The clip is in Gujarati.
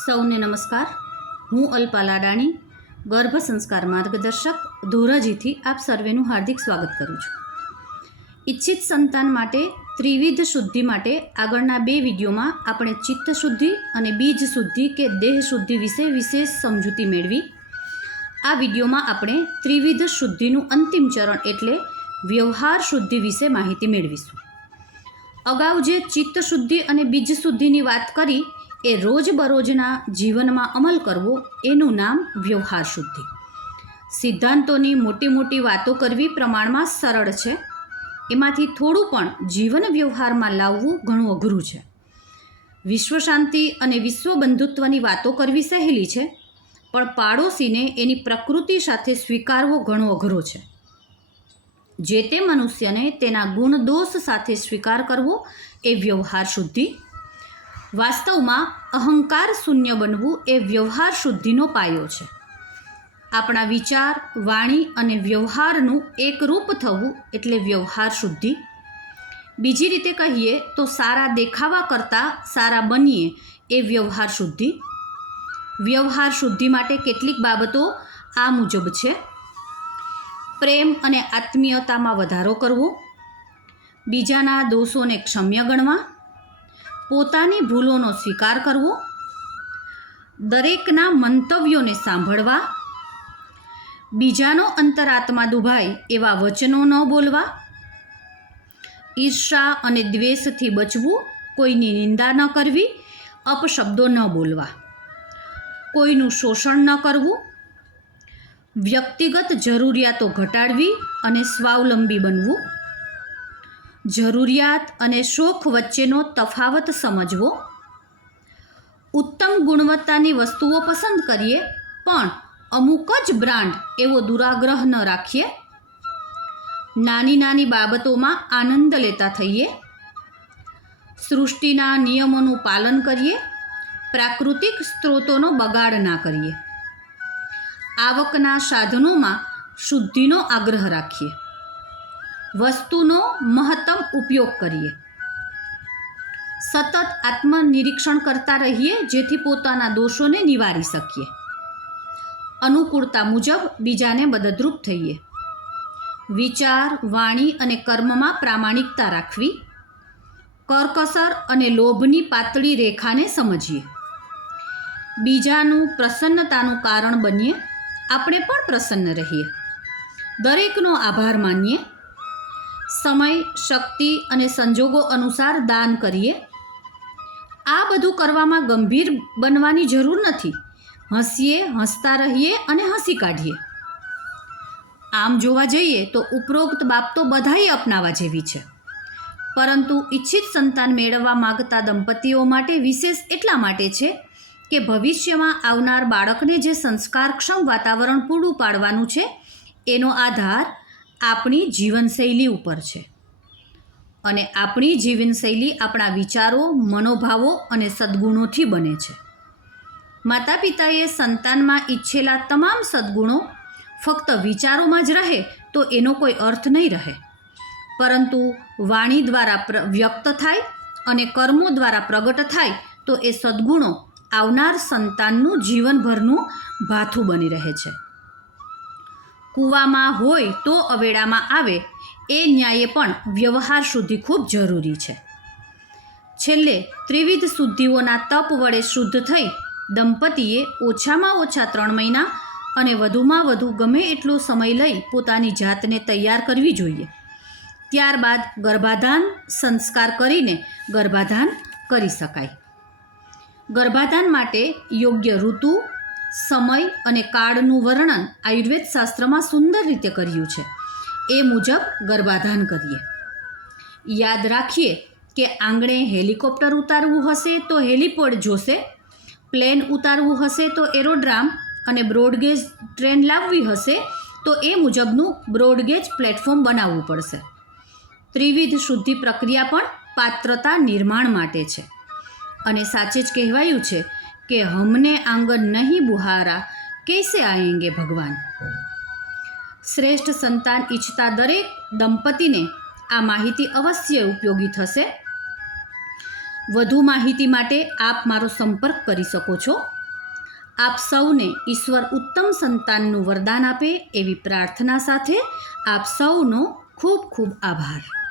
સૌને નમસ્કાર. હું અલ્પા લાડાણી, ગર્ભ સંસ્કાર માર્ગદર્શક, ધોરાજીથી આપ સર્વેનું હાર્દિક સ્વાગત કરું છું. ઈચ્છિત સંતાન માટે, ત્રિવિધ શુદ્ધિ માટે આગળના બે વિડીયોમાં આપણે ચિત્ત શુદ્ધિ અને બીજ શુદ્ધિ કે દેહ શુદ્ધિ વિશે વિશેષ સમજૂતી મેળવી. આ વિડીયોમાં આપણે ત્રિવિધ શુદ્ધિનું અંતિમ ચરણ એટલે વ્યવહાર શુદ્ધિ વિશે માહિતી મેળવીશું. અગાઉ જે ચિત્ત શુદ્ધિ અને બીજ શુદ્ધિની વાત કરી એ રોજબરોજના જીવનમાં અમલ કરવો એનું નામ વ્યવહાર શુદ્ધિ. સિદ્ધાંતોની મોટી મોટી વાતો કરવી પ્રમાણમાં સરળ છે. એમાંથી થોડું પણ જીવન વ્યવહારમાં લાવવું ઘણું અઘરું છે. વિશ્વ શાંતિ અને વિશ્વ બંધુત્વની વાતો કરવી સહેલી છે, પણ પાડોશીને એની પ્રકૃતિ સાથે સ્વીકારવો ઘણો અઘરો છે. જે તે મનુષ્યને તેના ગુણ દોષ સાથે સ્વીકાર કરવો એ વ્યવહાર શુદ્ધિ વાસ્તવમાં અહંકાર શૂન્ય બનવું એ વ્યવહાર શુદ્ધિનો પાયો છે. આપણા વિચાર, વાણી અને વ્યવહારનું એકરૂપ થવું એટલે વ્યવહાર શુદ્ધિ. બીજી રીતે કહીએ તો સારા દેખાવા કરતાં સારા બનીએ એ વ્યવહાર શુદ્ધિ. વ્યવહાર શુદ્ધિ માટે કેટલીક બાબતો આ મુજબ છે. પ્રેમ અને આત્મીયતામાં વધારો કરવો. બીજાના દોષોને ક્ષમ્ય ગણવા. પોતાની ભૂલોનો સ્વીકાર કરવો, દરેકના મંતવ્યોને સાંભળવા, બીજાનો અંતરાત્મા દુભાય એવા વચનો ન બોલવા, ઈર્ષા અને દ્વેષથી બચવું, કોઈની નિંદા ન કરવી, અપશબ્દો ન બોલવા, કોઈનું શોષણ ન કરવું, વ્યક્તિગત જરૂરિયાતો ઘટાડવી અને સ્વાવલંબી બનવું. જરૂરિયાત અને શોખ વચ્ચેનો તફાવત સમજવો. ઉત્તમ ગુણવત્તાની વસ્તુઓ પસંદ કરીએ, પણ અમુક જ બ્રાન્ડ એવો દુરાગ્રહ ન રાખીએ. નાની નાની બાબતોમાં આનંદ લેતા થઈએ. સૃષ્ટિના નિયમોનું પાલન કરીએ, પ્રાકૃતિક સ્ત્રોતોનો બગાડ ના કરીએ. આવકના સાધનોમાં શુદ્ધિનો આગ્રહ રાખીએ. વસ્તુનો મહત્તમ ઉપયોગ કરીએ. સતત આત્મનિરીક્ષણ કરતા રહીએ, જેથી પોતાના દોષોને નિવારી શકીએ. અનુકૂળતા મુજબ બીજાને મદદરૂપ થઈએ. વિચાર, વાણી અને કર્મમાં પ્રામાણિકતા રાખવી. કરકસર અને લોભની પાતળી રેખાને સમજીએ. બીજાનું પ્રસન્નતાનું કારણ બનીએ. આપણે પણ પ્રસન્ન રહીએ. દરેકનો આભાર માનીએ. સમય, શક્તિ અને સંજોગો અનુસાર દાન કરીએ. આ બધું કરવામાં ગંભીર બનવાની જરૂર નથી. હસીએ, હસતા રહીએ અને હસી કાઢીએ. આમ જોવા જઈએ તો ઉપરોક્ત બાબતો બધાએ અપનાવવા જેવી છે. પરંતુ ઈચ્છિત સંતાન મેળવવા માગતા દંપતીઓ માટે વિશેષ એટલા માટે છે કે ભવિષ્યમાં આવનાર બાળકને જે સંસ્કારક્ષમ વાતાવરણ પૂરું પાડવાનું છે, એનો આધાર આપણી જીવનશૈલી ઉપર છે. અને આપણી જીવનશૈલી આપણા વિચારો, મનોભાવો અને સદ્ગુણોથી બને છે. માતા પિતાએ સંતાનમાં ઈચ્છેલા તમામ સદ્ગુણો ફક્ત વિચારોમાં જ રહે તો એનો કોઈ અર્થ નહીં રહે. પરંતુ વાણી દ્વારા પ્ર, વ્યક્ત થાય અને કર્મો દ્વારા પ્રગટ થાય તો એ સદ્ગુણો આવનાર સંતાનનું જીવનભરનું ભાથું બની રહે છે. કૂવામાં હોય તો અવેડામાં આવે. એ ન્યાયે પણ વ્યવહાર શુદ્ધિ ખૂબ જરૂરી છે. છેલ્લે ત્રિવિધ શુદ્ધિઓના તપ વડે શુદ્ધ થઈ દંપતીએ ઓછામાં ઓછા ત્રણ મહિના અને વધુમાં વધુ ગમે એટલો સમય લઈ પોતાની જાતને તૈયાર કરવી જોઈએ. ત્યારબાદ ગર્ભાધાન સંસ્કાર કરીને ગર્ભાધાન કરી શકાય. ગર્ભાધાન માટે યોગ્ય ઋતુ સમય અને કાળનું વર્ણન આયુર્વેદ શાસ્ત્રમાં સુંદર રીતે કર્યું છે. એ મુજબ ગર્ભાધાન કરીએ. યાદ રાખીએ કે આંગણે હેલિકોપ્ટર ઉતારવું હશે તો હેલિપોડ જોશે, પ્લેન ઉતારવું હશે તો એરોડ્રામ અને બ્રોડગેજ ટ્રેન લાવવી હશે તો એ મુજબનું બ્રોડગેજ પ્લેટફોર્મ બનાવવું પડશે. ત્રિવિધ શુદ્ધિ પ્રક્રિયા પણ પાત્રતા નિર્માણ માટે છે. અને સાચે જ કહેવાયું છે કે હમને આંગન નહીં બુહારા, કેસે આએંગે ભગવાન? શ્રેષ્ઠ સંતાન ઈચ્છતા દરેક દંપતીને આ માહિતી અવશ્ય ઉપયોગી થશે. વધુ માહિતી માટે આપ મારો સંપર્ક કરી શકો છો. આપ સૌને ઈશ્વર ઉત્તમ સંતાનનું વરદાન આપે એવી પ્રાર્થના સાથે આપ સૌનો ખૂબ ખૂબ આભાર.